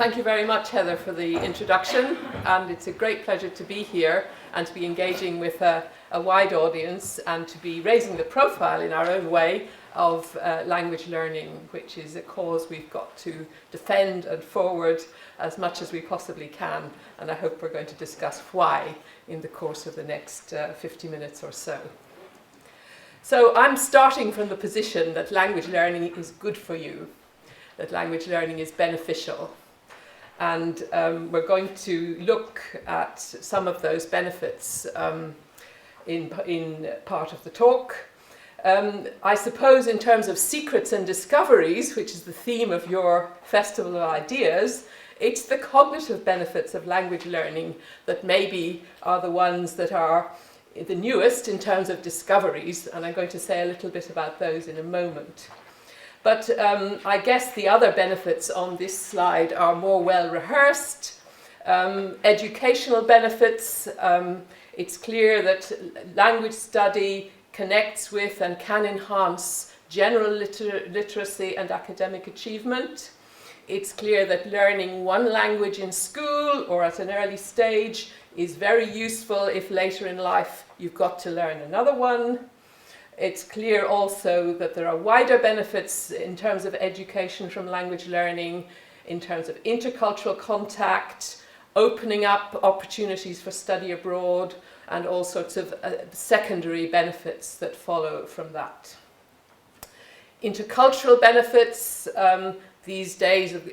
Thank you very much, Heather, for the introduction, and it's a great pleasure to be here and to be engaging with a wide audience and to be raising the profile in our own way of language learning, which is a cause we've got to defend and forward as much as we possibly can, and I hope we're going to discuss why in the course of the next 50 minutes or so. So I'm starting from the position that language learning is good for you, that language learning is beneficial. And we're going to look at some of those benefits in part of the talk. I suppose in terms of secrets and discoveries, which is the theme of your Festival of Ideas, it's the cognitive benefits of language learning that maybe are the ones that are the newest in terms of discoveries, and I'm going to say a little bit about those in a moment. But I guess the other benefits on this slide are more well rehearsed. Educational benefits. It's clear that language study connects with and can enhance general literacy and academic achievement. It's clear that learning one language in school or at an early stage is very useful if later in life you've got to learn another one. It's clear also that there are wider benefits in terms of education from language learning, in terms of intercultural contact, opening up opportunities for study abroad, and all sorts of secondary benefits that follow from that. Intercultural benefits, in these days of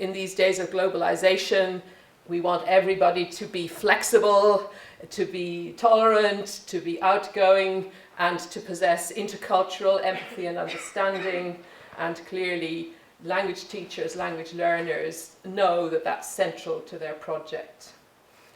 globalization, we want everybody to be flexible, to be tolerant, to be outgoing, and to possess intercultural empathy and understanding. And clearly, language teachers, language learners know that that's central to their project.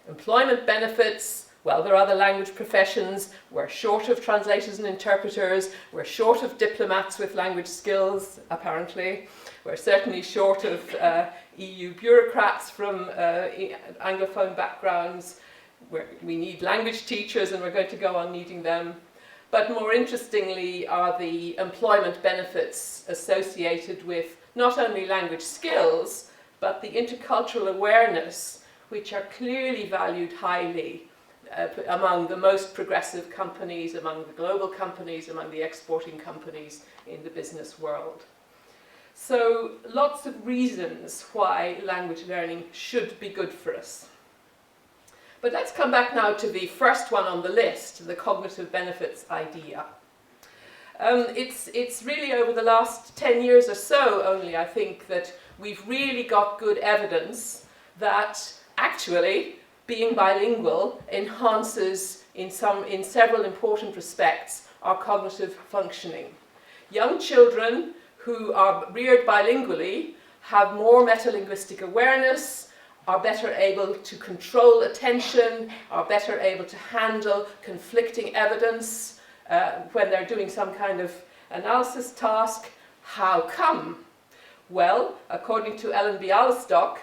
Employment benefits, well, there are other language professions. We're short of translators and interpreters. We're short of diplomats with language skills, apparently. We're certainly short of EU bureaucrats from Anglophone backgrounds. We need language teachers, and we're going to go on needing them. But more interestingly are the employment benefits associated with not only language skills, but the intercultural awareness, which are clearly valued highly among the most progressive companies, among the global companies, among the exporting companies in the business world. So lots of reasons why language learning should be good for us. But let's come back now to the first one on the list, the cognitive benefits idea. It's really over the last 10 years or so only, I think, that we've really got good evidence that actually being bilingual enhances in several important respects our cognitive functioning. Young children who are reared bilingually have more metalinguistic awareness, are better able to control attention, are better able to handle conflicting evidence when they're doing some kind of analysis task. How come? Well, according to Ellen Bialystok,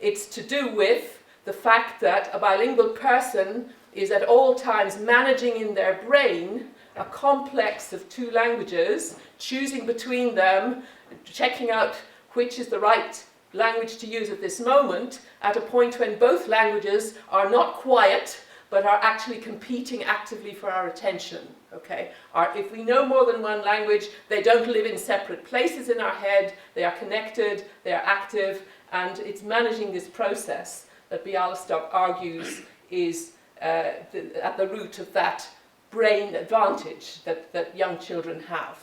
it's to do with the fact that a bilingual person is at all times managing in their brain a complex of two languages, choosing between them, checking out which is the right language to use at this moment, at a point when both languages are not quiet, but are actually competing actively for our attention. Okay? If we know more than one language, they don't live in separate places in our head, they are connected, they are active, and it's managing this process that Bialystok argues is at the root of that brain advantage that young children have.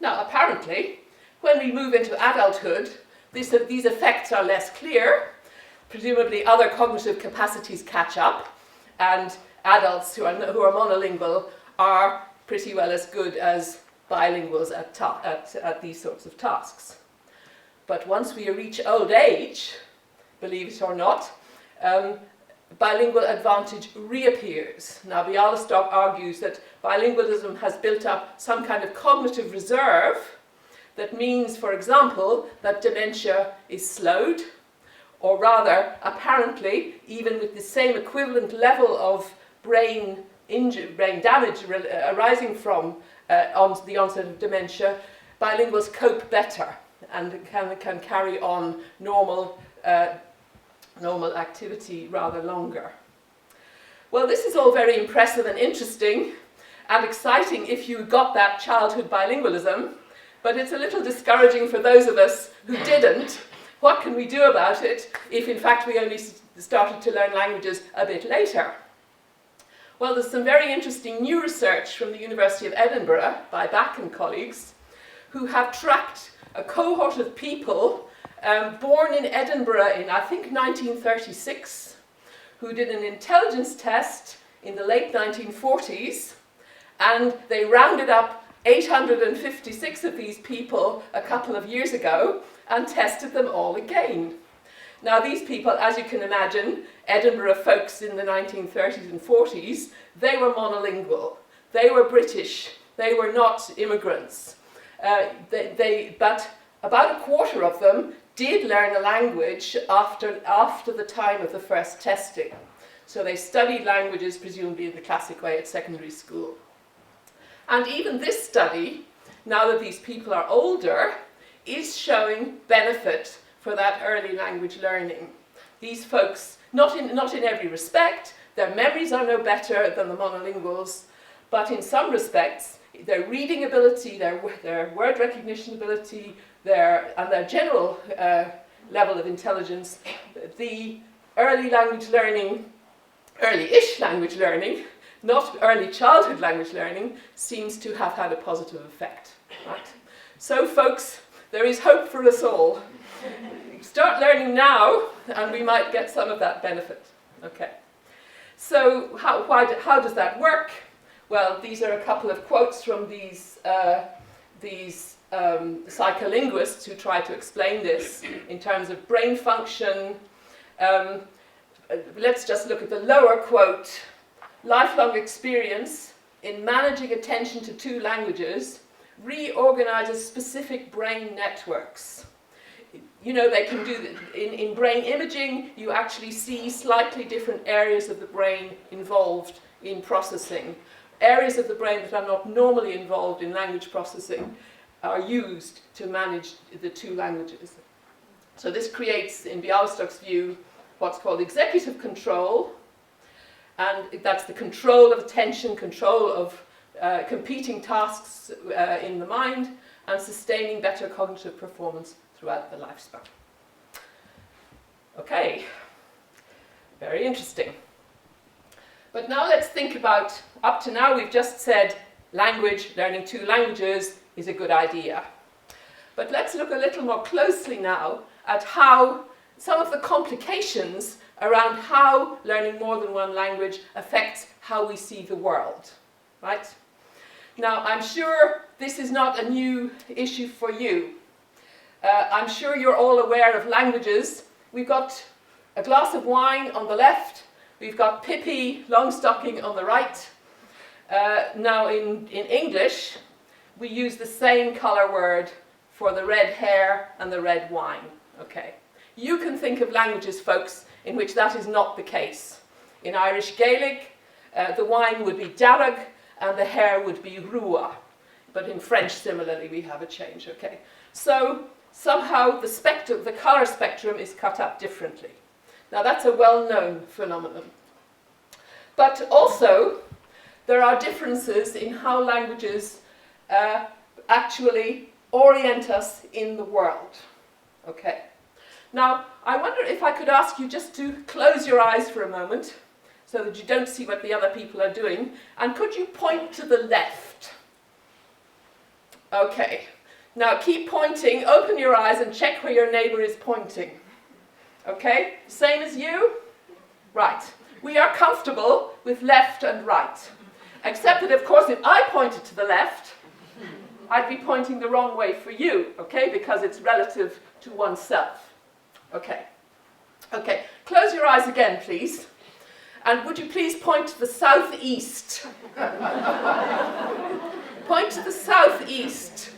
Now, apparently, when we move into adulthood, these effects are less clear. Presumably other cognitive capacities catch up, and adults who are monolingual are pretty well as good as bilinguals at these sorts of tasks. But once we reach old age, believe it or not, bilingual advantage reappears. Now, Bialystok argues that bilingualism has built up some kind of cognitive reserve that means, for example, that dementia is slowed, or rather, apparently, even with the same equivalent level of brain damage arising from the onset of dementia, bilinguals cope better and can carry on normal normal activity rather longer. Well, this is all very impressive and interesting and exciting if you got that childhood bilingualism, but it's a little discouraging for those of us who didn't. What can we do about it if in fact we only started to learn languages a bit later? Well, there's some very interesting new research from the University of Edinburgh by Back and colleagues who have tracked a cohort of people born in Edinburgh in, I think, 1936, who did an intelligence test in the late 1940s, and they rounded up 856 of these people a couple of years ago and tested them all again. Now, these people, as you can imagine, Edinburgh folks in the 1930s and 40s, they were monolingual. They were British. They were not immigrants. But about a quarter of them did learn a language after the time of the first testing. So they studied languages, presumably in the classic way, at secondary school. And even this study, now that these people are older, is showing benefit for that early language learning. These folks, not in every respect, their memories are no better than the monolinguals, but in some respects, their reading ability, their word recognition ability, and their general level of intelligence, the early language learning, early-ish language learning, not early childhood language learning, seems to have had a positive effect. Right? So folks, there is hope for us all. Start learning now, and we might get some of that benefit. Okay. So how does that work? Well, these are a couple of quotes from these psycholinguists who try to explain this in terms of brain function. Let's just look at the lower quote. Lifelong experience in managing attention to two languages reorganizes specific brain networks. You know, they can do in brain imaging, you actually see slightly different areas of the brain involved in processing. Areas of the brain that are not normally involved in language processing are used to manage the two languages. So this creates, in Bialystok's view, what's called executive control, and that's the control of attention, control of competing tasks in the mind, and sustaining better cognitive performance throughout the lifespan. Okay, very interesting. But now let's think about, up to now we've just said language, learning two languages is a good idea. But let's look a little more closely now at how some of the complications around how learning more than one language affects how we see the world, right? Now, I'm sure this is not a new issue for you. I'm sure you're all aware of languages. We've got a glass of wine on the left. We've got Pippi Longstocking on the right. Now, in English, we use the same colour word for the red hair and the red wine. Okay. You can think of languages, folks, in which that is not the case. In Irish Gaelic, the wine would be darag and the hair would be rua. But in French, similarly, we have a change. Okay. So somehow the colour spectrum is cut up differently. Now that's a well-known phenomenon. But also, there are differences in how languages actually orient us in the world. Okay. Now, I wonder if I could ask you just to close your eyes for a moment so that you don't see what the other people are doing, and could you point to the left? Okay. Now keep pointing, open your eyes and check where your neighbour is pointing. Okay? Same as you? Right. We are comfortable with left and right. Except that, of course, if I pointed to the left, I'd be pointing the wrong way for you, okay? Because it's relative to oneself. Okay. Okay. Close your eyes again, please. And would you please point to the southeast? Point to the southeast.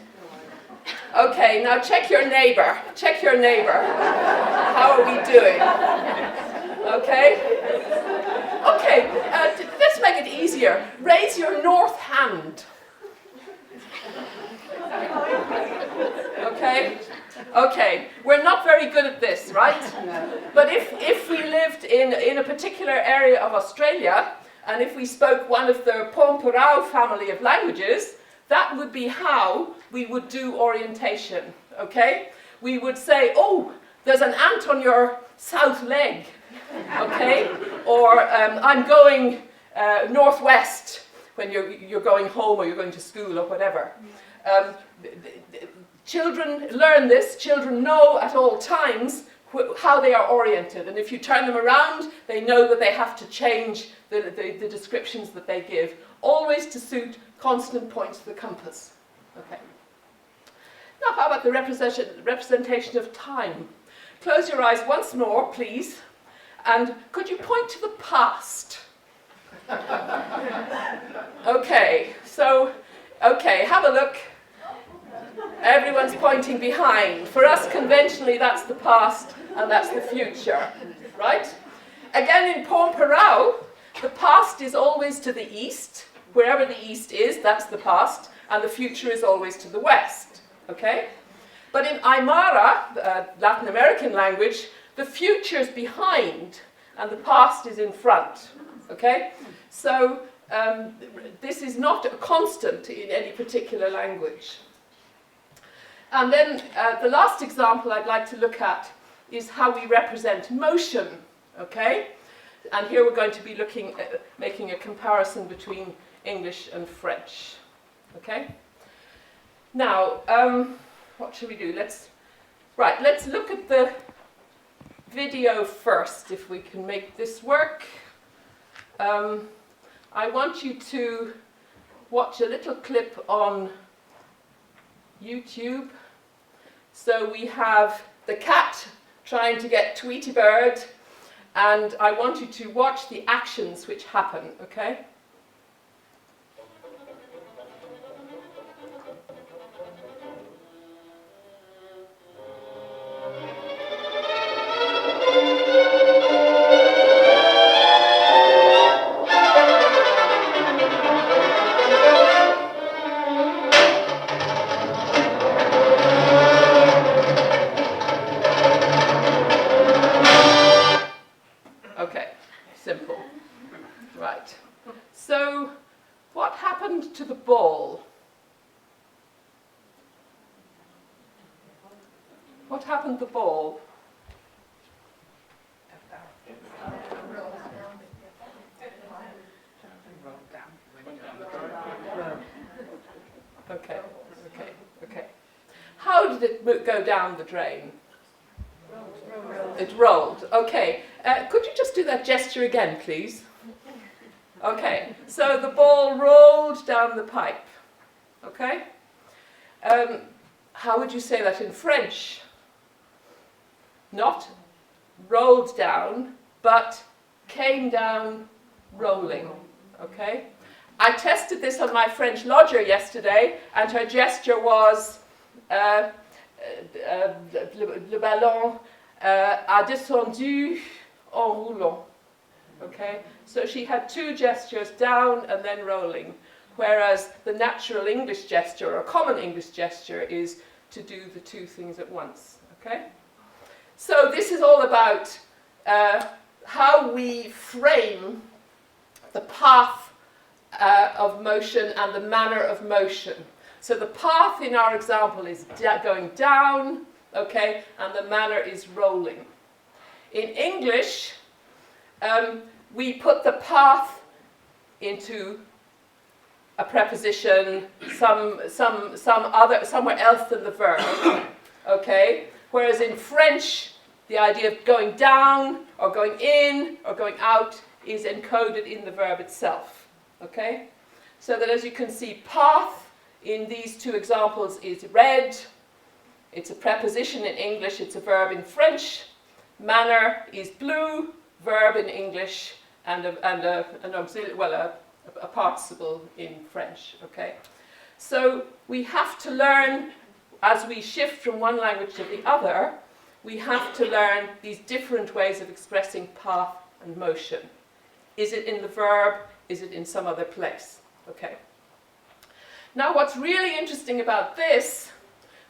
Okay, now check your neighbour. Check your neighbour. How are we doing? Okay? Okay, let's make it easier. Raise your north hand. Okay? Okay, we're not very good at this, right? No. But if we lived in a particular area of Australia, and if we spoke one of the Pormpuraaw family of languages, that would be how we would do orientation, okay? We would say, oh, there's an ant on your south leg, okay? Or I'm going northwest when you're going home or you're going to school or whatever. Children learn this, children know at all times how they are oriented, and if you turn them around, they know that they have to change the descriptions that they give, always to suit constant points of the compass. Okay. Now, how about the representation of time? Close your eyes once more, please, and could you point to the past? Okay, so, okay, have a look. Everyone's pointing behind. For us, conventionally, that's the past and that's the future, right? Again, in Pormpuraaw, the past is always to the east. Wherever the east is, that's the past, and the future is always to the west, okay? But in Aymara, Latin American language, the future is behind and the past is in front, okay? So this is not a constant in any particular language. And then the last example I'd like to look at is how we represent motion, okay? And here we're going to be looking at making a comparison between English and French, okay? Now, what should we do? Let's look at the video first, if we can make this work. I want you to watch a little clip on YouTube. So we have the cat trying to get Tweety Bird, and I want you to watch the actions which happen, okay? To the ball. What happened to the ball? Okay. How did it go down the drain? It rolled. Okay. Could you just do that gesture again, please? Okay, so the ball rolled down the pipe, okay? How would you say that in French? Not rolled down, but came down rolling, okay? I tested this on my French lodger yesterday, and her gesture was le ballon a descendu en roulant. Okay, so she had two gestures, down and then rolling, whereas the natural English gesture, or common English gesture, is to do the two things at once. Okay, so this is all about how we frame the path of motion and the manner of motion. So the path in our example is going down, okay, and the manner is rolling. In English, we put the path into a preposition, somewhere else than the verb, okay? Whereas in French, the idea of going down or going in or going out is encoded in the verb itself, okay? So that, as you can see, path in these two examples is red. It's a preposition in English, it's a verb in French. Manner is blue, verb in English, and an auxiliary, well, a participle in French, okay? So we have to learn, as we shift from one language to the other, we have to learn these different ways of expressing path and motion. Is it in the verb? Is it in some other place? Okay. Now, what's really interesting about this,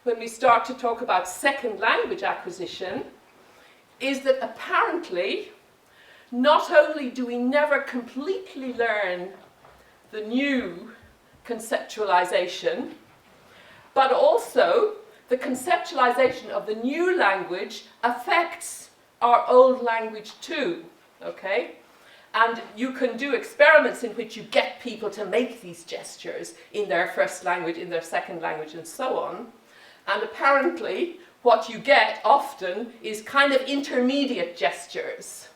when we start to talk about second language acquisition is that apparently not only do we never completely learn the new conceptualization, but also the conceptualization of the new language affects our old language too, okay? And you can do experiments in which you get people to make these gestures in their first language, in their second language, and so on. And apparently, what you get often is kind of intermediate gestures.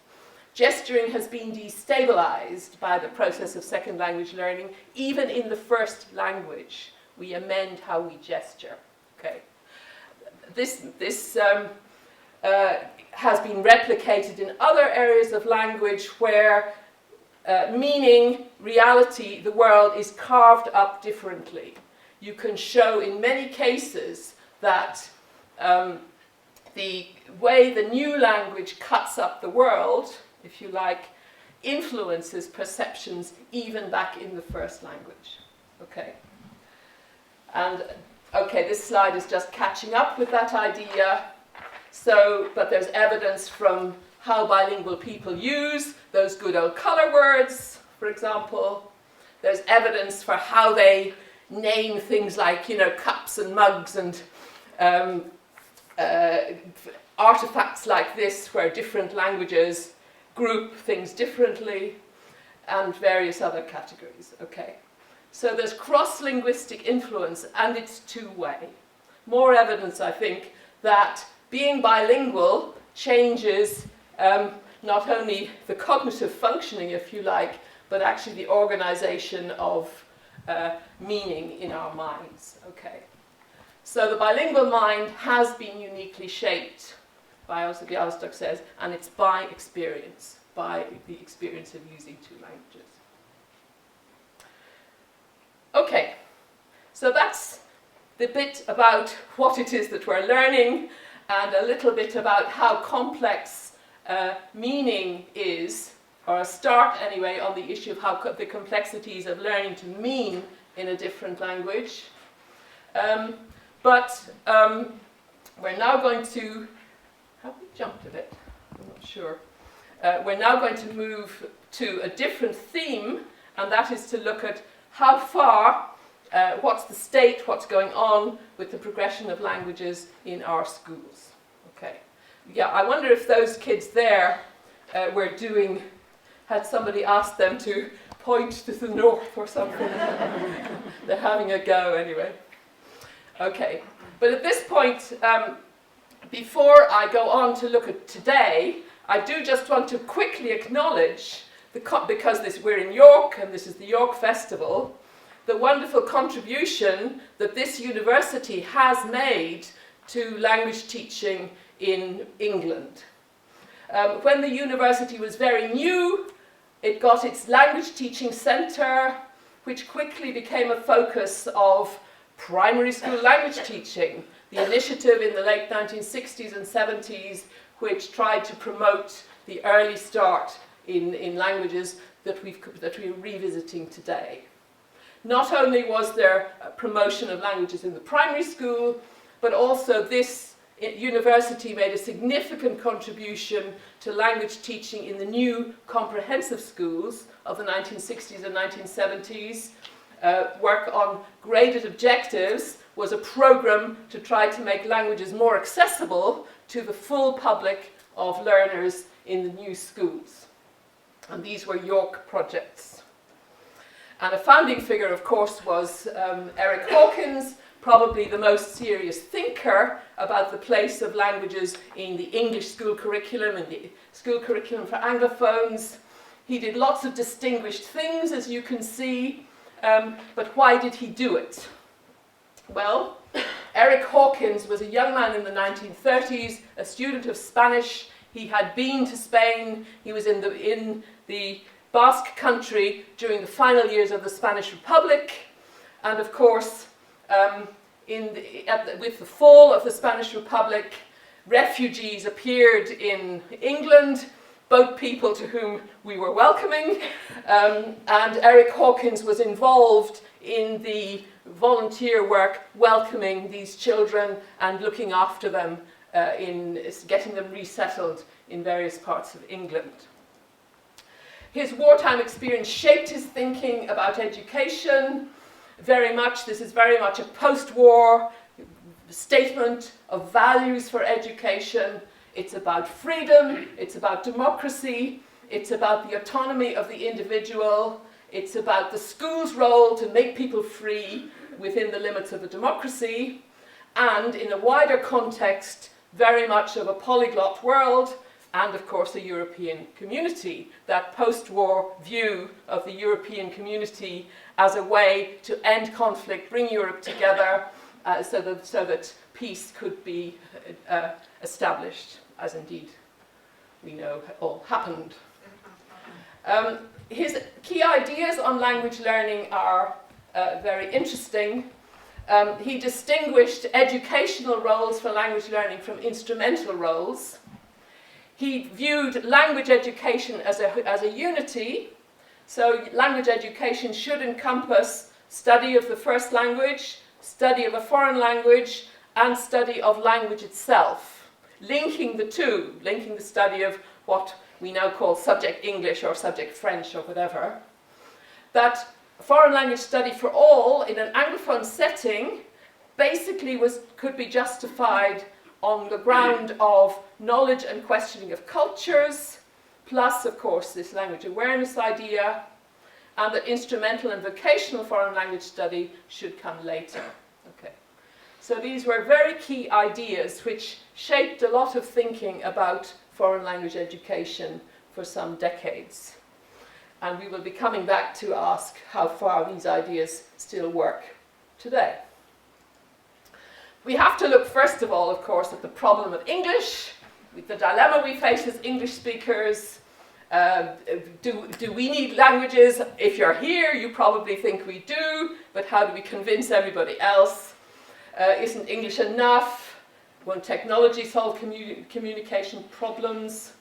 Gesturing has been destabilized by the process of second language learning, even in the first language. We amend how we gesture, okay? This has been replicated in other areas of language where meaning, reality, the world is carved up differently. You can show in many cases that the way the new language cuts up the world, if you like, influences perceptions even back in the first language. Okay. And okay, this slide is just catching up with that idea. So, but there's evidence from how bilingual people use those good old colour words, for example. There's evidence for how they name things like, you know, cups and mugs and artifacts like this, where different languages group things differently, and various other categories. Okay. So there's cross-linguistic influence, and it's two-way. More evidence, I think, that being bilingual changes not only the cognitive functioning, if you like, but actually the organization of meaning in our minds. Okay. So the bilingual mind has been uniquely shaped, Bialystok says, and it's by experience, by the experience of using two languages. Okay, so that's the bit about what it is that we're learning, and a little bit about how complex meaning is, or a start anyway on the issue of how the complexities of learning to mean in a different language. But we're now going to, have we jumped a bit? I'm not sure. We're now going to move to a different theme, and that is to look at how far, what's the state, what's going on with the progression of languages in our schools. Okay. Yeah, I wonder if those kids there were doing, had somebody asked them to point to the north or something. They're having a go anyway. Okay, but at this point, before I go on to look at today, I do just want to quickly acknowledge, because we're in York and this is the York Festival, the wonderful contribution that this university has made to language teaching in England. When the university was very new, it got its language teaching centre, which quickly became a focus of primary school language teaching, the initiative in the late 1960s and 70s, which tried to promote the early start in languages that we're revisiting today. Not only was there a promotion of languages in the primary school, but also this university made a significant contribution to language teaching in the new comprehensive schools of the 1960s and 1970s. Work on graded objectives was a program to try to make languages more accessible to the full public of learners in the new schools. And these were York projects. And a founding figure, of course, was Eric Hawkins, probably the most serious thinker about the place of languages in the English school curriculum and the school curriculum for Anglophones. He did lots of distinguished things, as you can see, but why did he do it? Well, Eric Hawkins was a young man in the 1930s, a student of Spanish. He had been to Spain. He was in the Basque country during the final years of the Spanish Republic. And of course, with the fall of the Spanish Republic, refugees appeared in England, boat people to whom we were welcoming, and Eric Hawkins was involved in the volunteer work welcoming these children and looking after them in getting them resettled in various parts of England. His wartime experience shaped his thinking about education very much. This is very much a post-war statement of values for education. It's about freedom, it's about democracy, it's about the autonomy of the individual, it's about the school's role to make people free within the limits of a democracy, and in a wider context, very much of a polyglot world, and of course a European community, that post-war view of the European community as a way to end conflict, bring Europe together, so that peace could be established, as indeed we know all happened. His key ideas on language learning are very interesting. He distinguished educational roles for language learning from instrumental roles. He viewed language education as a unity, so language education should encompass study of the first language, study of a foreign language, and study of language itself, linking the two, linking the study of what we now call subject English or subject French or whatever. That foreign language study for all in an Anglophone setting basically could be justified on the ground of knowledge and questioning of cultures, plus, of course, this language awareness idea, and that instrumental and vocational foreign language study should come later. Okay. So these were very key ideas which shaped a lot of thinking about foreign language education for some decades. And we will be coming back to ask how far these ideas still work today. We have to look, first of all, of course, at the problem of English, with the dilemma we face as English speakers. Do we need languages? If you're here, you probably think we do, but how do we convince everybody else? Isn't English enough? Won't technology solve communication problems?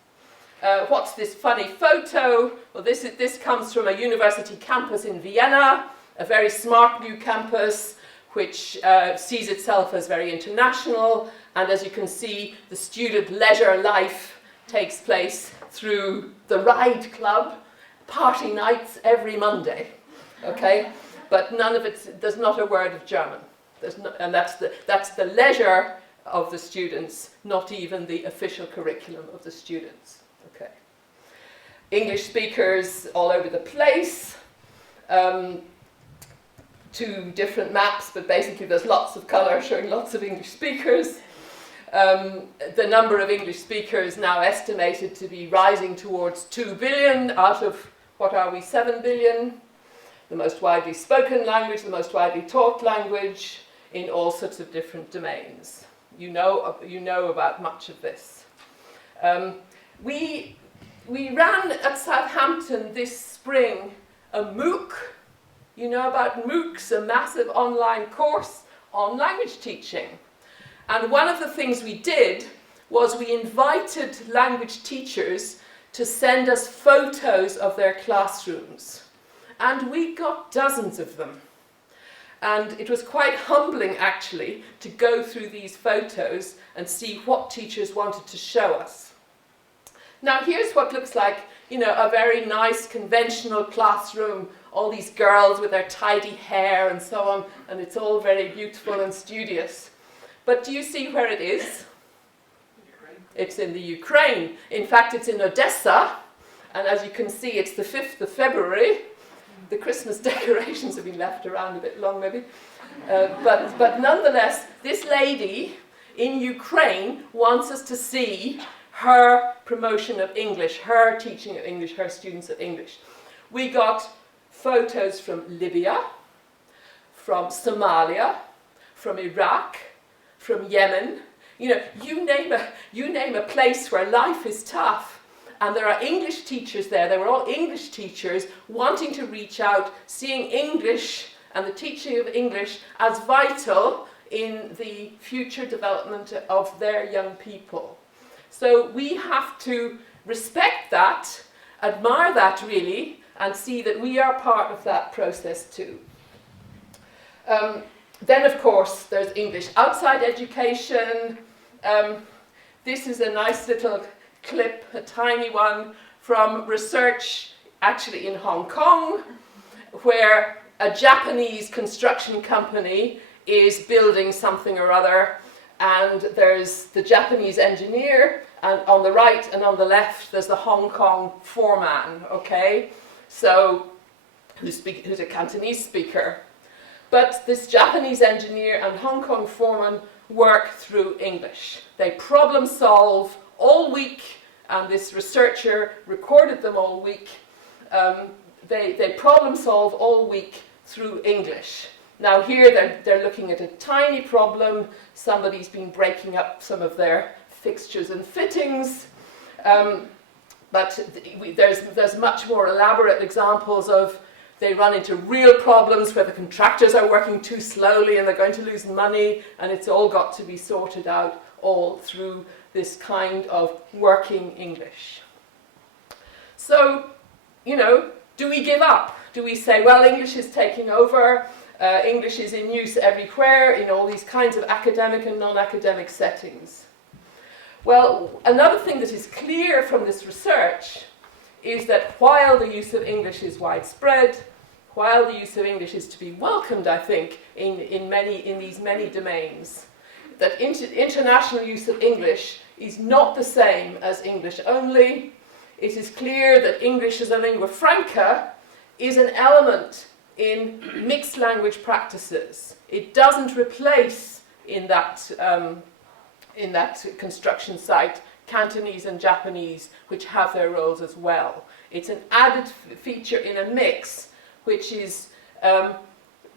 What's this funny photo? Well, this comes from a university campus in Vienna, a very smart new campus, which sees itself as very international, and as you can see, the student leisure life takes place through the Ride Club, party nights every Monday, okay? But none of it, there's not a word of German. And that's the leisure of the students, not even the official curriculum of the students, okay? English speakers all over the place. Two different maps, but basically there's lots of colour showing lots of English speakers. The number of English speakers now estimated to be rising towards 2 billion out of, what are we, 7 billion? The most widely spoken language, the most widely taught language in all sorts of different domains. You know about much of this. We ran at Southampton this spring a MOOC. You know about MOOCs, a massive online course on language teaching. And one of the things we did was we invited language teachers to send us photos of their classrooms. And we got dozens of them. And it was quite humbling, actually, to go through these photos and see what teachers wanted to show us. Now, here's what looks like, a very nice conventional classroom, all these girls with their tidy hair and so on, and it's all very beautiful and studious. But do you see where it is? Ukraine. It's in the Ukraine. In fact, it's in Odessa, and as you can see, it's the 5th of February. The Christmas decorations have been left around a bit long, maybe. But nonetheless, this lady in Ukraine wants us to see her promotion of English, her teaching of English, her students of English. We got photos from Libya, from Somalia, from Iraq, from Yemen. You name a place where life is tough. And there are English teachers there. They were all English teachers wanting to reach out, seeing English and the teaching of English as vital in the future development of their young people. So we have to respect that, admire that really, and see that we are part of that process too. Then, of course, there's English outside education. This is a nice little clip, a tiny one, from research actually in Hong Kong, where a Japanese construction company is building something or other, and there's the Japanese engineer, and on the right and on the left there's the Hong Kong foreman, okay? So, who's a Cantonese speaker. But this Japanese engineer and Hong Kong foreman work through English. They problem solve all week, and this researcher recorded them all week. They problem solve all week through English. Now here they're looking at a tiny problem. Somebody's been breaking up some of their fixtures and fittings. But there's much more elaborate examples of they run into real problems where the contractors are working too slowly and they're going to lose money, and it's all got to be sorted out all through this kind of working English. So, you know, do we give up? Do we say, well, English is taking over, English is in use everywhere in all these kinds of academic and non-academic settings? Well, another thing that is clear from this research is that while the use of English is widespread, while the use of English is to be welcomed, I think, in these many domains, that international use of English is not the same as English only. It is clear that English as a lingua franca is an element in mixed language practices. It doesn't replace in that construction site Cantonese and Japanese, which have their roles as well. It's an added feature in a mix, which is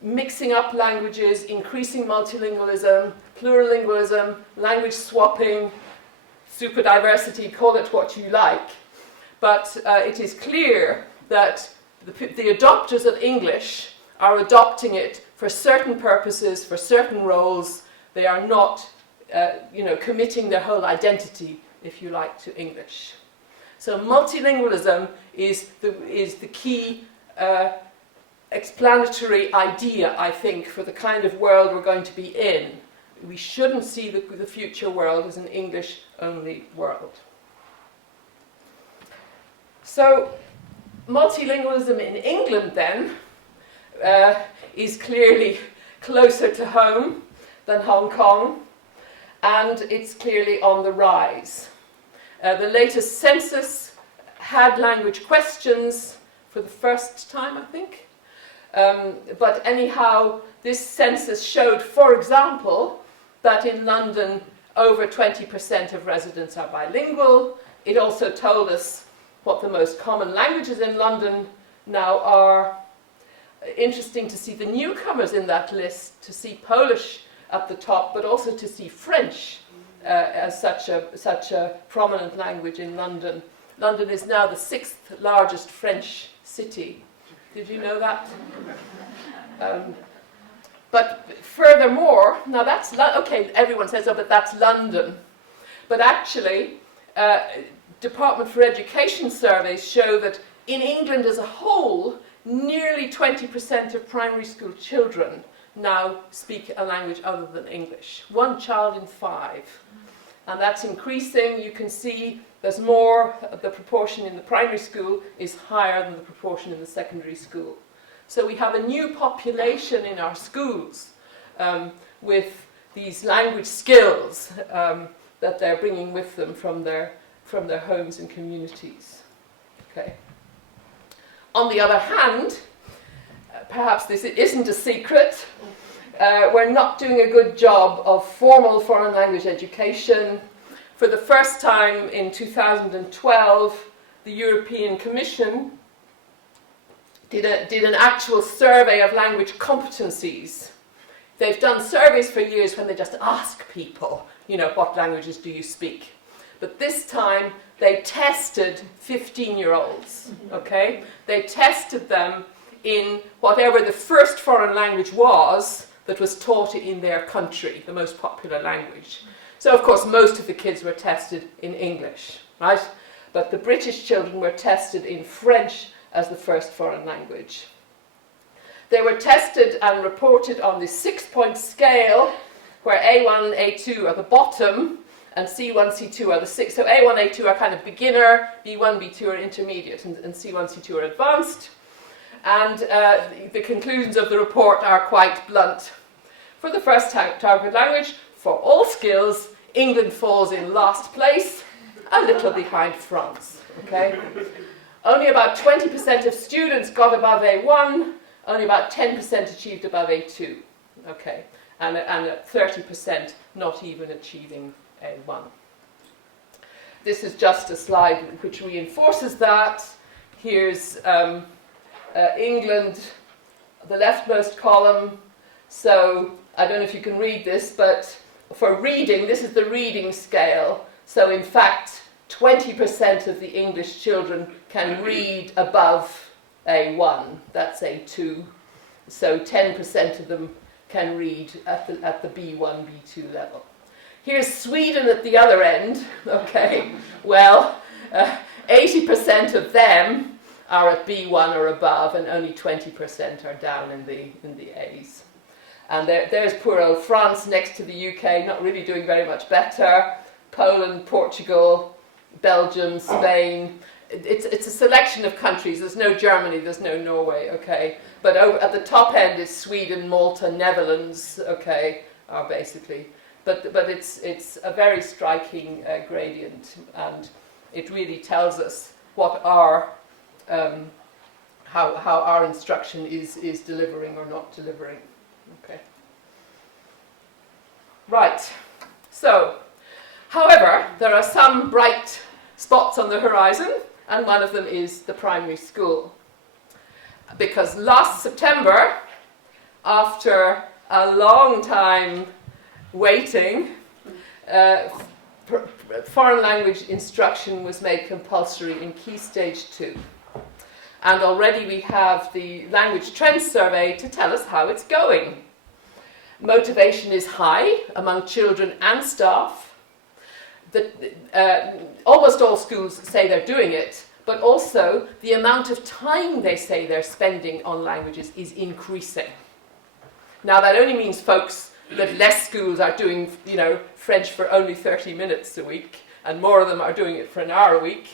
mixing up languages, increasing multilingualism, plurilingualism, language swapping, superdiversity, call it what you like. But it is clear that the adopters of English are adopting it for certain purposes, for certain roles. They are not committing their whole identity, if you like, to English. So multilingualism is the key explanatory idea, I think, for the kind of world we're going to be in. We shouldn't see the future world as an English-only world. So multilingualism in England, then, is clearly closer to home than Hong Kong, and it's clearly on the rise. The latest census had language questions for the first time, I think. But anyhow, this census showed, for example, that in London over 20% of residents are bilingual. It also told us what the most common languages in London now are. Interesting to see the newcomers in that list, to see Polish at the top, but also to see French as such a prominent language in London. London is now the 6th largest French city. Did you know that? But furthermore, now that's, okay, everyone says, oh, but that's London. But actually, Department for Education surveys show that in England as a whole, nearly 20% of primary school children now speak a language other than English. 1 child in 5. And that's increasing. You can see there's more, the proportion in the primary school is higher than the proportion in the secondary school. So we have a new population in our schools with these language skills that they're bringing with them from their homes and communities. Okay. On the other hand, perhaps this isn't a secret, we're not doing a good job of formal foreign language education. For the first time in 2012, the European Commission did an actual survey of language competencies. They've done surveys for years when they just ask people, what languages do you speak? But this time they tested 15-year-olds, okay? They tested them in whatever the first foreign language was that was taught in their country, the most popular language. So, of course, most of the kids were tested in English, right? but the British children were tested in French as the first foreign language. They were tested and reported on the 6-point scale, where A1 and A2 are the bottom, and C1, C2 are the 6. So A1, A2 are kind of beginner, B1, B2 are intermediate, and C1, C2 are advanced. And the conclusions of the report are quite blunt. For the first target language, for all skills, England falls in last place, a little behind France. Okay? Only about 20% of students got above A1, only about 10% achieved above A2. Okay? And 30% not even achieving A1. This is just a slide which reinforces that. Here's England, the leftmost column. So I don't know if you can read this, but for reading, this is the reading scale. So in fact, 20% of the English children can read above A1. That's A2. So 10% of them can read at the B1, B2 level. Here's Sweden at the other end. Okay, well, 80% of them are at B1 or above, and only 20% are down in the A's. And there's poor old France next to the UK, not really doing very much better. Poland, Portugal, Belgium, Spain. It's a selection of countries. There's no Germany, there's no Norway, okay? But at the top end is Sweden, Malta, Netherlands, okay, are basically. But it's a very striking gradient, and it really tells us what our how our instruction is delivering or not delivering. Okay. Right. So, however, there are some bright spots on the horizon, and one of them is the primary school. Because last September, after a long time waiting, foreign language instruction was made compulsory in Key Stage 2. And already we have the Language Trends Survey to tell us how it's going. Motivation is high among children and staff. Almost all schools say they're doing it, but also the amount of time they say they're spending on languages is increasing. Now that only means, folks, that less schools are doing, French for only 30 minutes a week, and more of them are doing it for an hour a week.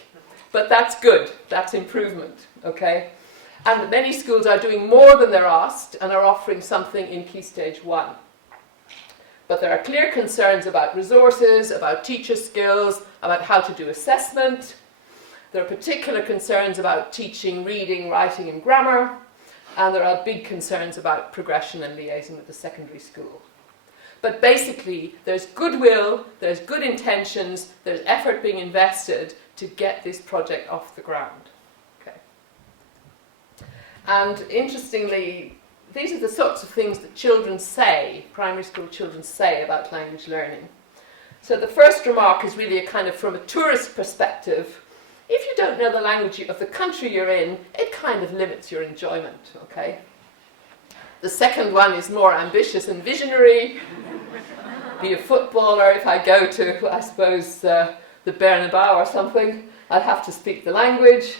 But that's good. That's improvement, okay? And many schools are doing more than they're asked and are offering something in Key Stage 1. But there are clear concerns about resources, about teacher skills, about how to do assessment. There are particular concerns about teaching reading, writing, and grammar. And there are big concerns about progression and liaison with the secondary school. But basically, there's goodwill, there's good intentions, there's effort being invested to get this project off the ground. Okay. And interestingly, these are the sorts of things that children say, primary school children say about language learning. So the first remark is really a kind of from a tourist perspective. If you don't know the language of the country you're in, it kind of limits your enjoyment, okay? The second one is more ambitious and visionary. Be a footballer. If I go to, I suppose, the Bernabeu or something, I'd have to speak the language.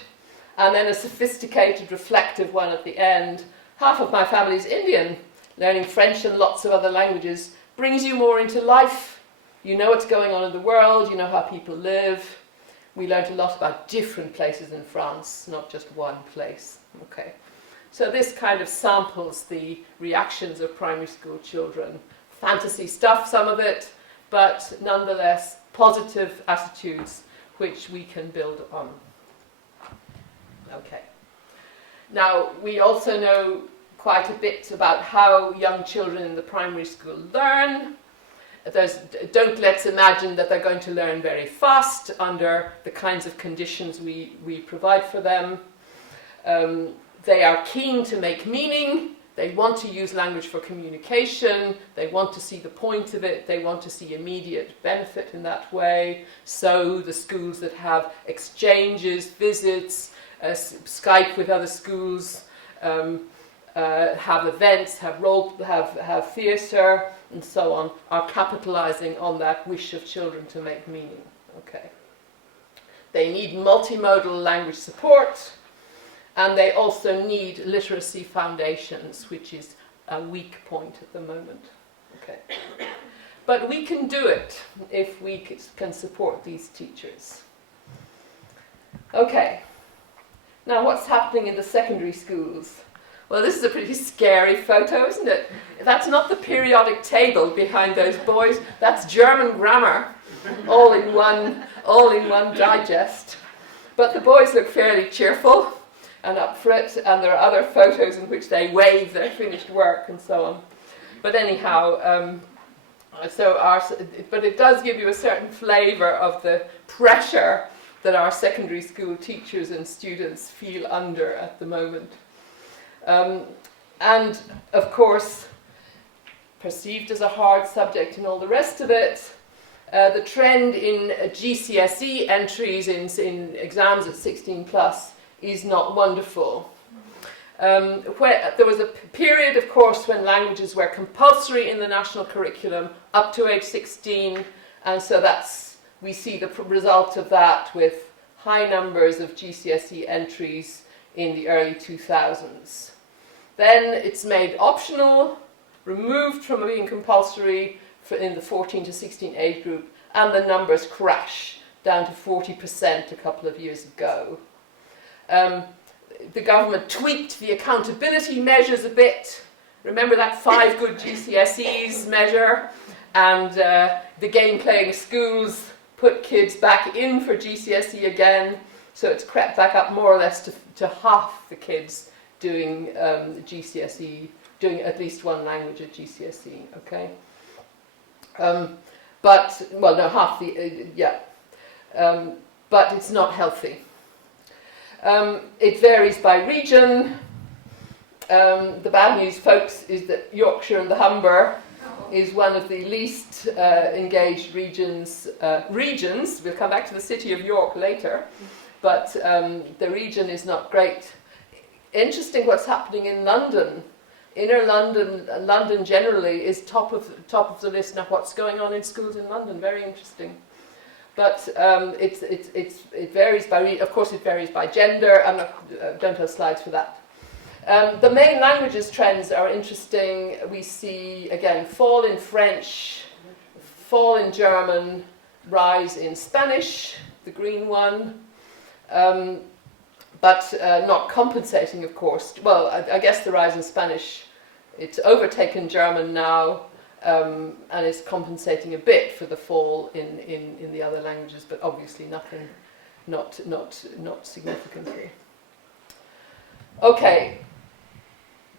And then a sophisticated, reflective one at the end. Half of my family is Indian. Learning French and lots of other languages brings you more into life. You know what's going on in the world. You know how people live. We learned a lot about different places in France, not just one place. Okay. So this kind of samples the reactions of primary school children. Fantasy stuff, some of it, but nonetheless positive attitudes which we can build on. Okay. Now, we also know quite a bit about how young children in the primary school learn. Don't let's imagine that they're going to learn very fast under the kinds of conditions we provide for them. They are keen to make meaning. They want to use language for communication. They want to see the point of it. They want to see immediate benefit in that way. So the schools that have exchanges, visits, Skype with other schools, have events, have theatre, and so on, are capitalizing on that wish of children to make meaning. Okay. They need multimodal language support, and they also need literacy foundations, which is a weak point at the moment. Okay. But we can do it if we can support these teachers. Okay. Now, what's happening in the secondary schools? Well, this is a pretty scary photo, isn't it? That's not the periodic table behind those boys. That's German grammar, all in one digest. But the boys look fairly cheerful and up for it, and there are other photos in which they wave their finished work and so on. But anyhow, but it does give you a certain flavour of the pressure that our secondary school teachers and students feel under at the moment. And, of course, perceived as a hard subject and all the rest of it, the trend in GCSE entries in exams at 16 plus is not wonderful. There was a period, of course, when languages were compulsory in the national curriculum up to age 16, and so we see the result of that with high numbers of GCSE entries in the early 2000s. Then it's made optional, removed from being compulsory in the 14 to 16 age group, and the numbers crash down to 40% a couple of years ago. The government tweaked the accountability measures a bit. Remember that 5 good GCSEs measure? And the game-playing schools put kids back in for GCSE again, so it's crept back up more or less to half the kids doing GCSE, doing at least one language at GCSE, okay? But it's not healthy. It varies by region. The bad news, folks, is that Yorkshire and the Humber is one of the least engaged regions. We'll come back to the city of York later, but the region is not great. Interesting what's happening in London. Inner London, London generally is top of the list. Now, what's going on in schools in London? Very interesting. But it varies by, of course, it varies by gender. Don't have slides for that. The main languages trends are interesting. We see, again, fall in French, fall in German, rise in Spanish, the green one, but not compensating, of course. Well, I guess the rise in Spanish, it's overtaken German now, and it's compensating a bit for the fall in the other languages, but obviously nothing, not significantly. Okay.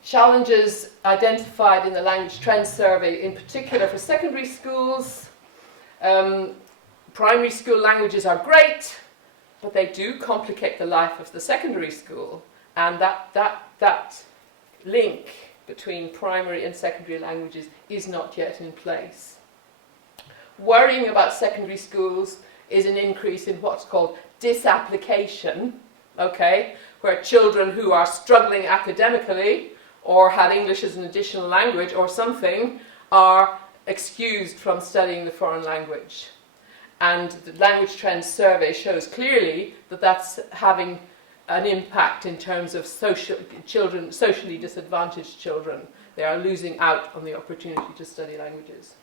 Challenges identified in the Language Trends Survey, in particular for secondary schools. Primary school languages are great, but they do complicate the life of the secondary school, and that link between primary and secondary languages is not yet in place. Worrying about secondary schools is an increase in what's called disapplication, okay, where children who are struggling academically or have English as an additional language or something are excused from studying the foreign language. And the Language Trends Survey shows clearly that that's having an impact in terms of socially disadvantaged children. They are losing out on the opportunity to study languages.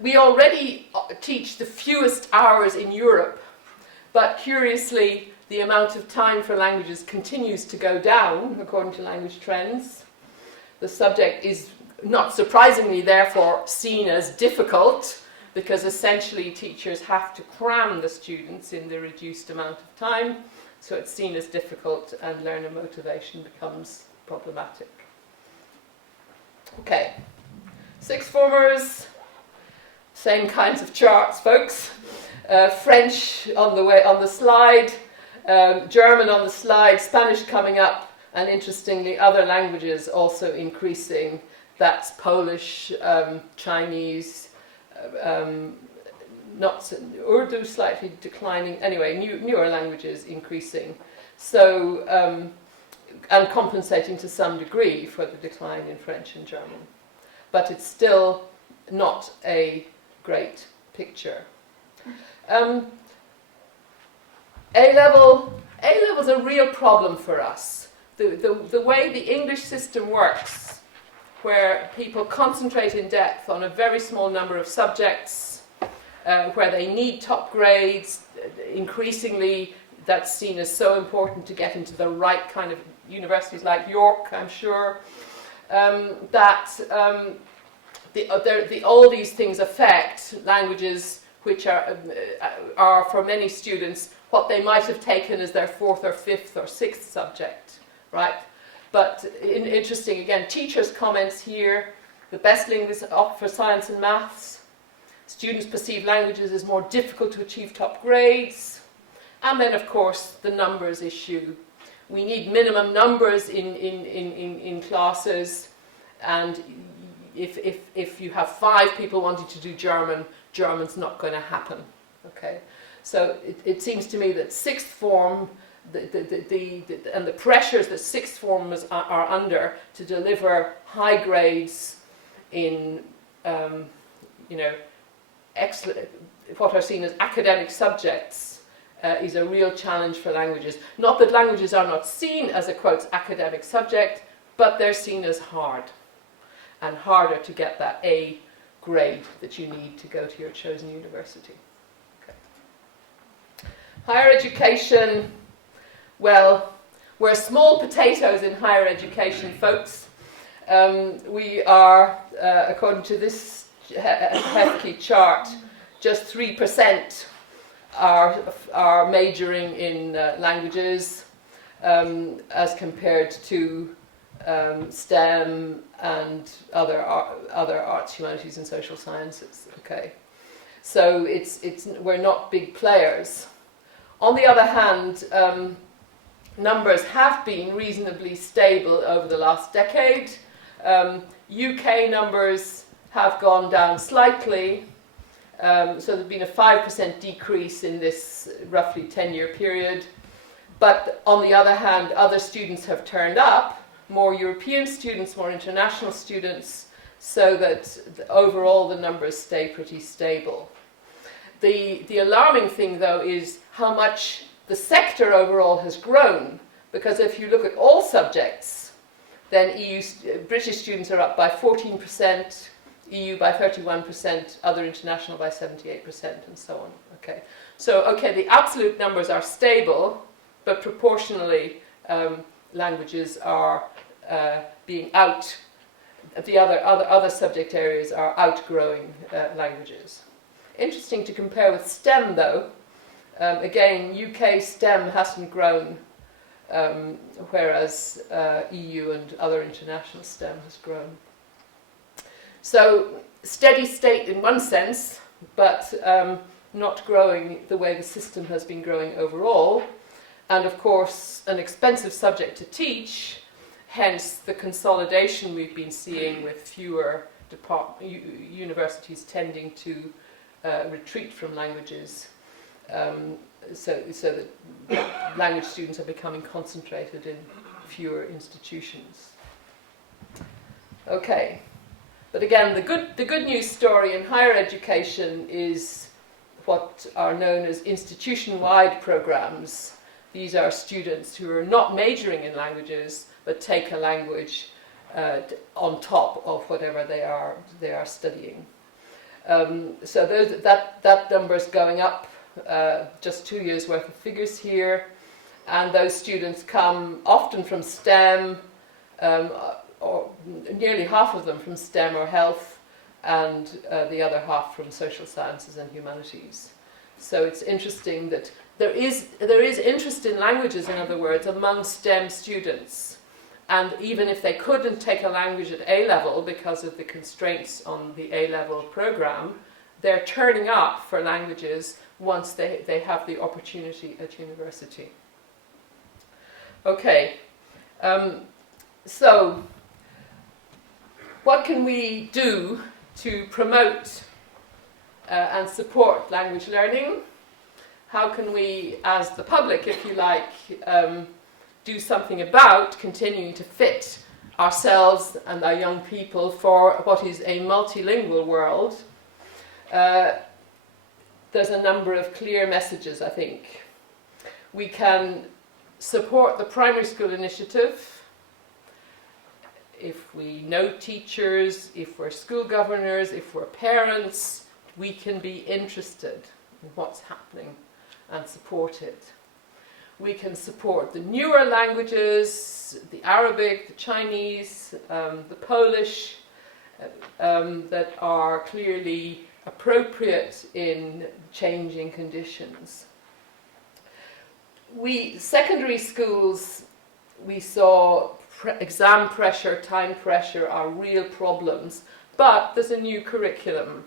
We already teach the fewest hours in Europe, but curiously, the amount of time for languages continues to go down, according to Language Trends. The subject is, not surprisingly, therefore, seen as difficult, because essentially teachers have to cram the students in the reduced amount of time, so it's seen as difficult and learner motivation becomes problematic. Okay, sixth formers, same kinds of charts, folks. French on the slide, German on the slide, Spanish coming up, and interestingly other languages also increasing. That's Polish, Chinese, Urdu slightly declining. Anyway, newer languages increasing. So, and compensating to some degree for the decline in French and German. But it's still not a great picture. A-level's a real problem for us. The way the English system works, where people concentrate in depth on a very small number of subjects, where they need top grades, increasingly that's seen as so important to get into the right kind of universities like York, I'm sure, all these things affect languages which are for many students what they might have taken as their fourth or fifth or sixth subject, right? But interesting, again, teachers' comments here, the best linguists opt for science and maths, students perceive languages as more difficult to achieve top grades, and then of course the numbers issue. We need minimum numbers in classes, and if you have 5 people wanting to do German, German's not going to happen. Okay, so it seems to me that sixth form, and the pressures that sixth formers are under to deliver high grades in, excellent, what are seen as academic subjects, is a real challenge for languages. Not that languages are not seen as a, quotes, academic subject, but they're seen as hard, and harder to get that A grade that you need to go to your chosen university. Okay. Higher education, well, we're small potatoes in higher education, folks. We are, according to this hefty chart, just 3% are majoring in languages, as compared to STEM and other arts, humanities, and social sciences. Okay, so we're not big players. On the other hand, numbers have been reasonably stable over the last decade. UK numbers have gone down slightly, so there's been a 5% decrease in this roughly 10-year period. But on the other hand, other students have turned up, more European students, more international students, so that overall the numbers stay pretty stable. The alarming thing, though, is how much the sector overall has grown, because if you look at all subjects, then British students are up by 14%, EU by 31%, other international by 78%, and so on. Okay, so the absolute numbers are stable, but proportionally languages are being out. The other subject areas are outgrowing languages. Interesting to compare with STEM, though. Again, UK STEM hasn't grown, whereas EU and other international STEM has grown. So steady state in one sense, but not growing the way the system has been growing overall. And of course, an expensive subject to teach, hence the consolidation we've been seeing with fewer universities tending to retreat from languages, so that language students are becoming concentrated in fewer institutions. Okay, but again, the good news story in higher education is what are known as institution-wide programs. These are students who are not majoring in languages, but take a language on top of whatever they are studying. So that number is going up, just 2 years worth of figures here, and those students come often from STEM, or nearly half of them from STEM or health, and the other half from social sciences and humanities. So it's interesting that there is interest in languages, in other words, among STEM students. And even if they couldn't take a language at A-level because of the constraints on the A-level program, they're turning up for languages once they have the opportunity at university. Okay, so what can we do to promote and support language learning? How can we, as the public, if you like, do something about continuing to fit ourselves and our young people for what is a multilingual world? There's a number of clear messages, I think. We can support the primary school initiative. If we know teachers, if we're school governors, if we're parents, we can be interested in what's happening and support it. We can support the newer languages, the Arabic, the Chinese, the Polish, that are clearly appropriate in changing conditions. Secondary schools, we saw exam pressure, time pressure are real problems, but there's a new curriculum.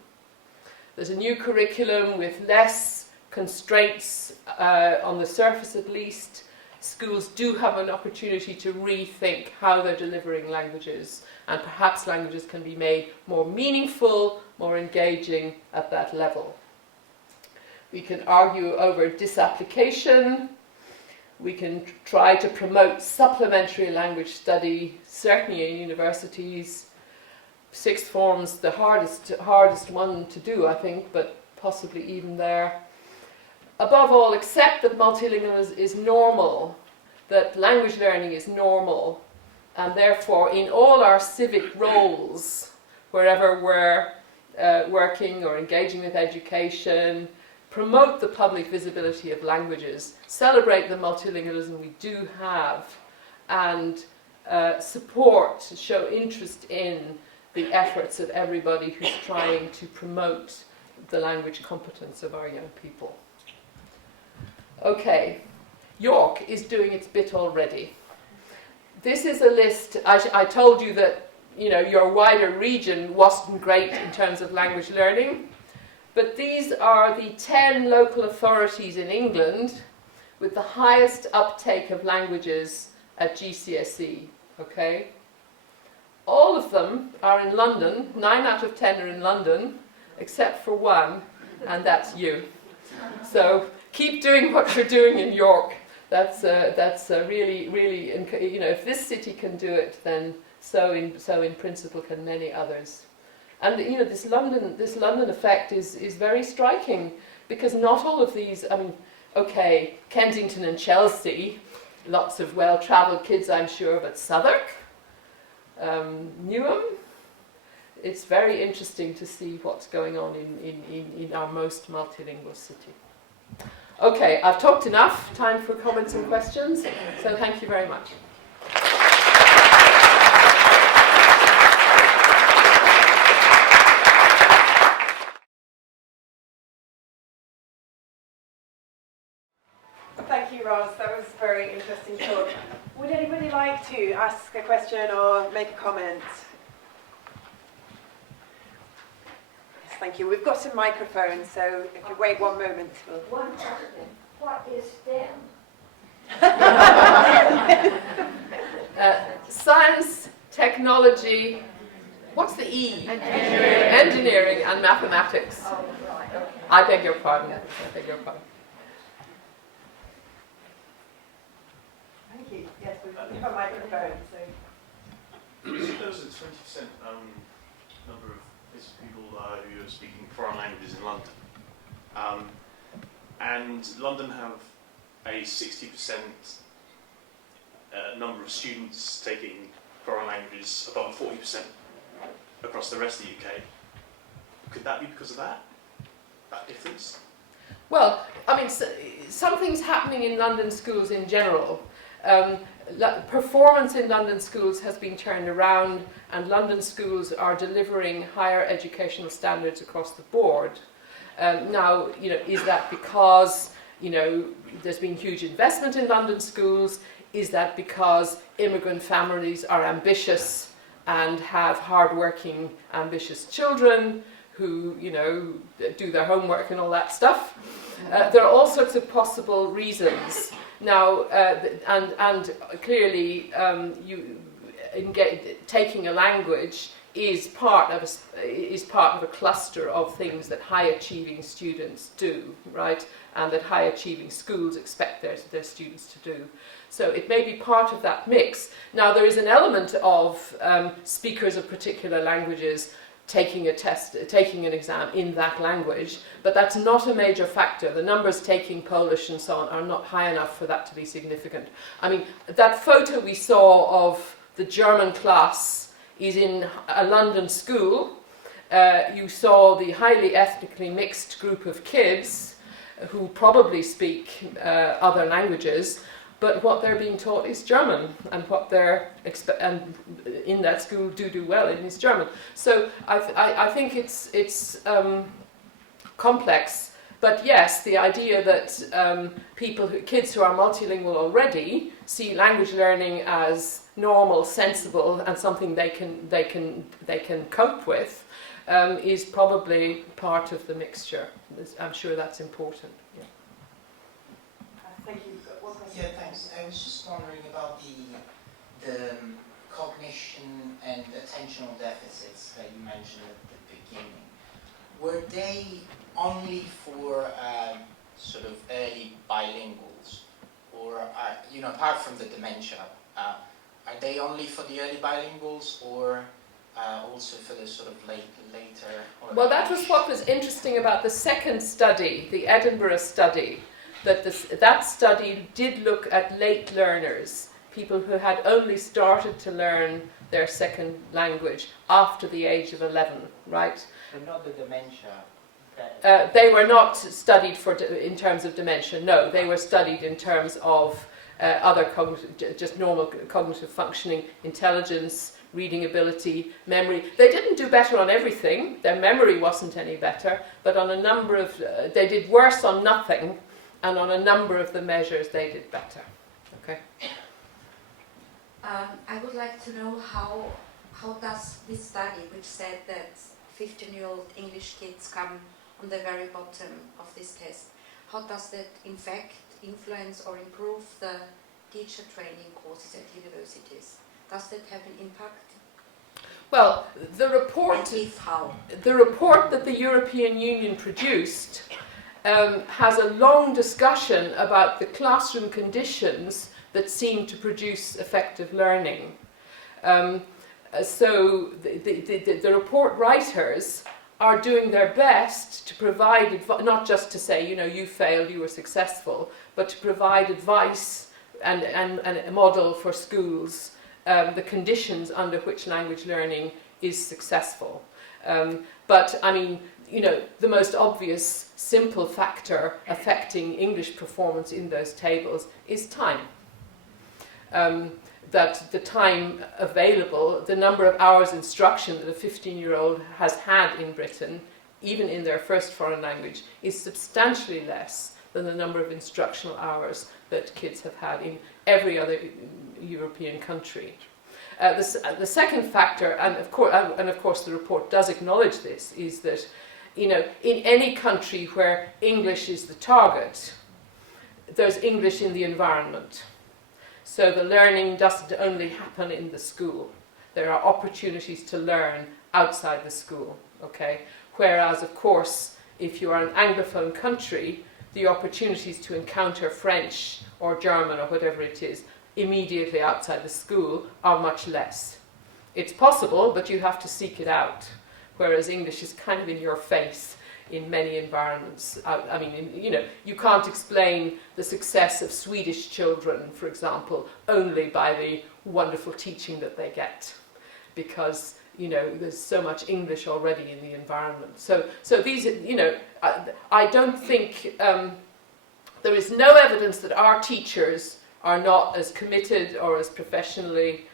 There's a new curriculum with less constraints on the surface at least. Schools do have an opportunity to rethink how they're delivering languages, and perhaps languages can be made more meaningful, more engaging at that level. We can argue over disapplication. We can try to promote supplementary language study, certainly in universities. Sixth form's the hardest one to do, I think, but possibly even there. Above all, accept that multilingualism is normal, that language learning is normal, and therefore in all our civic roles, wherever we're working or engaging with education, promote the public visibility of languages, celebrate the multilingualism we do have, and support, show interest in the efforts of everybody who's trying to promote the language competence of our young people. Okay, York is doing its bit already. This is a list. I told you that your wider region wasn't great in terms of language learning, but these are the 10 local authorities in England with the highest uptake of languages at GCSE. Okay, all of them are in London. 9 out of 10 are in London, except for one, and that's you. So keep doing what you're doing in York. That's really, really, if this city can do it, then so in principle can many others. And this London effect is very striking, because not all of these. I mean, okay, Kensington and Chelsea, lots of well-travelled kids, I'm sure, but Southwark, Newham. It's very interesting to see what's going on in our most multilingual city. Okay, I've talked enough. Time for comments and questions. So thank you very much. Thank you, Ros. That was a very interesting talk. Would anybody like to ask a question or make a comment? Yes, thank you. We've got some microphones, so if you wait one moment, we'll... One question. What is STEM? Science, technology, what's the E? Engineering and mathematics. Oh, right, okay. I beg your pardon. I beg your pardon. Thank you. Yes, we've got a microphone. So. There was a 20% number of people who are speaking foreign languages in London. And London have a 60% number of students taking foreign languages, above 40% across the rest of the UK. Could that be because of that difference? Well, I mean, something's happening in London schools in general. Performance in London schools has been turned around, and London schools are delivering higher educational standards across the board. Now, is that because, there's been huge investment in London schools? Is that because immigrant families are ambitious and have hard-working, ambitious children who, do their homework and all that stuff? There are all sorts of possible reasons. Now, and clearly, taking a language is part of a cluster of things that high-achieving students do, right? And that high-achieving schools expect their students to do. So it may be part of that mix. Now, there is an element of speakers of particular languages taking a test, taking an exam in that language, but that's not a major factor. The numbers taking Polish and so on are not high enough for that to be significant. I mean, that photo we saw of the German class is in a London school. You saw the highly ethnically mixed group of kids who probably speak other languages, but what they're being taught is German, and what they're and in that school do well in is German. So I think it's complex, but yes, the idea that kids who are multilingual already see language learning as normal, sensible, and something they can cope with is probably part of the mixture. I'm sure that's important. Yeah. Thank you. You've got one question. Yeah, thanks. I was just wondering about the cognition and attentional deficits that you mentioned at the beginning. Were they only for sort of early bilinguals, or apart from the dementia, are they only for the early bilinguals, or also for the sort of later? Well, that was what was interesting about the second study, the Edinburgh study. That study did look at late learners, people who had only started to learn their second language after the age of 11, right? But not the dementia. They were not studied in terms of dementia, no. They were studied in terms of other just normal cognitive functioning, intelligence, reading ability, memory. They didn't do better on everything. Their memory wasn't any better, but on a number of... they did worse on nothing, and on a number of the measures they did better. Okay. I would like to know how does this study, which said that 15-year-old English kids come on the very bottom of this test, how does that in fact influence or improve the teacher training courses at universities? Does that have an impact? Well, the report... And if how? The report that the European Union produced has a long discussion about the classroom conditions that seem to produce effective learning. So the report writers are doing their best to provide, not just to say, you failed, you were successful, but to provide advice and a model for schools, the conditions under which language learning is successful. But, I mean, the most obvious, simple factor affecting English performance in those tables is time. That the time available, the number of hours instruction that a 15-year-old has had in Britain, even in their first foreign language, is substantially less than the number of instructional hours that kids have had in every other European country. The second factor, and of course the report does acknowledge this, is that in any country where English is the target, there's English in the environment. So the learning doesn't only happen in the school. There are opportunities to learn outside the school, okay? Whereas, of course, if you are an Anglophone country, the opportunities to encounter French or German or whatever it is immediately outside the school are much less. It's possible, but you have to seek it out, whereas English is kind of in your face in many environments. I mean, you can't explain the success of Swedish children, for example, only by the wonderful teaching that they get, because, there's so much English already in the environment. So these, I don't think, there is no evidence that our teachers are not as committed or as professionally,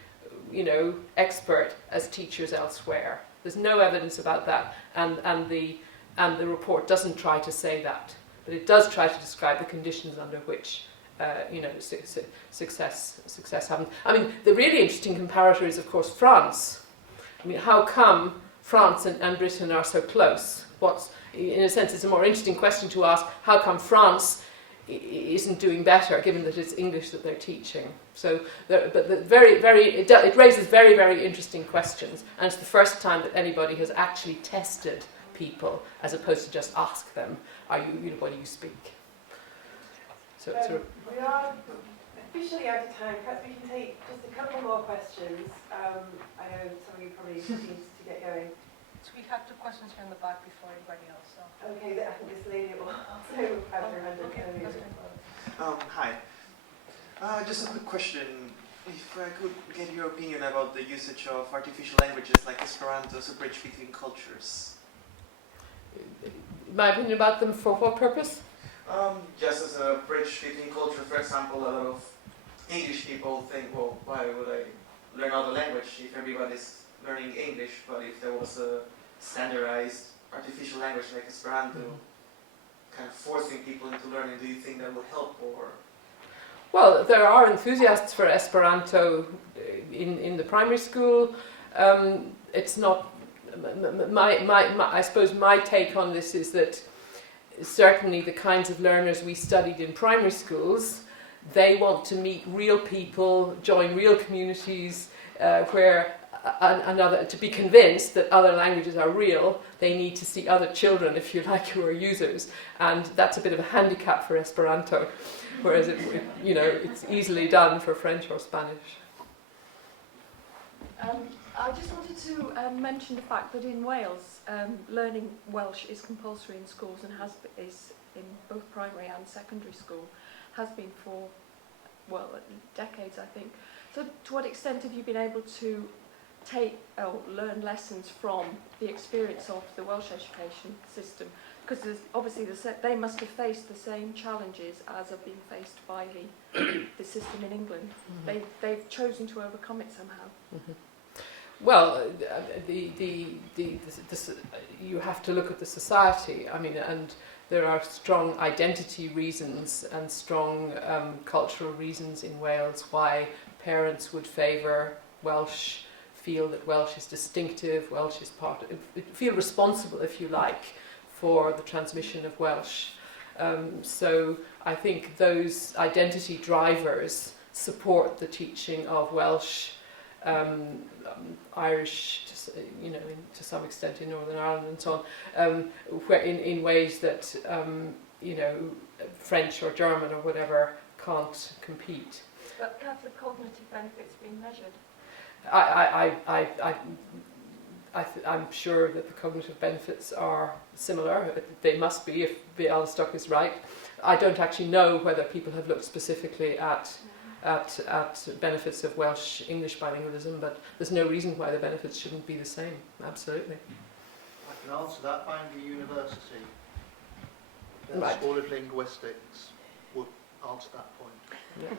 expert as teachers elsewhere. There's no evidence about that, and the report doesn't try to say that, but it does try to describe the conditions under which success happens. I mean, the really interesting comparator is, of course, France. I mean, how come France and Britain are so close? In a sense, it's a more interesting question to ask, how come France isn't doing better, given that it's English that they're teaching? So, it raises very, very interesting questions, and it's the first time that anybody has actually tested people, as opposed to just ask them, what do you speak? So we are officially out of time. Perhaps we can take just a couple more questions. I know some of you probably need to get going. So we have two questions here in the back before anybody else. So. Okay, I think this lady will also have her hand up. Okay, that's good. Hi. Just a quick question. If I could get your opinion about the usage of artificial languages like Esperanto as a bridge between cultures. My opinion about them for what purpose? Just as a bridge between culture, for example, a lot of English people think, well, why would I learn another language if everybody's learning English? But if there was a standardized artificial language like Esperanto, kind of forcing people into learning, do you think that would help? Or Well, there are enthusiasts for Esperanto in the primary school. It's not. I suppose my take on this is that certainly the kinds of learners we studied in primary schools, they want to meet real people, join real communities, where to be convinced that other languages are real, they need to see other children, if you like, who are users, and that's a bit of a handicap for Esperanto, whereas it's easily done for French or Spanish. I just wanted to mention the fact that in Wales, learning Welsh is compulsory in schools and is in both primary and secondary school, has been for, well, decades, I think. So to what extent have you been able to learn lessons from the experience of the Welsh education system? Because obviously they must have faced the same challenges as have been faced by the system in England. Mm-hmm. They've chosen to overcome it somehow. Mm-hmm. Well, you have to look at the society. I mean, and there are strong identity reasons and strong cultural reasons in Wales why parents would favour Welsh, feel that Welsh is distinctive, Welsh is feel responsible, if you like, for the transmission of Welsh. So I think those identity drivers support the teaching of Welsh, Irish, to some extent in Northern Ireland and so on, where in ways that French or German or whatever can't compete. But have the cognitive benefits been measured? I'm sure that the cognitive benefits are similar. They must be if Bialystok is right. I don't actually know whether people have looked specifically at benefits of Welsh English bilingualism, but there's no reason why the benefits shouldn't be the same. Absolutely. I can answer that. Bangor University, the Right. School of Linguistics, would answer that point. Yeah.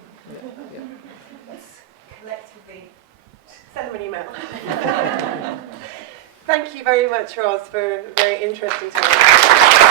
Let's collectively send them an email. Thank you very much, Roz, for a very interesting talk.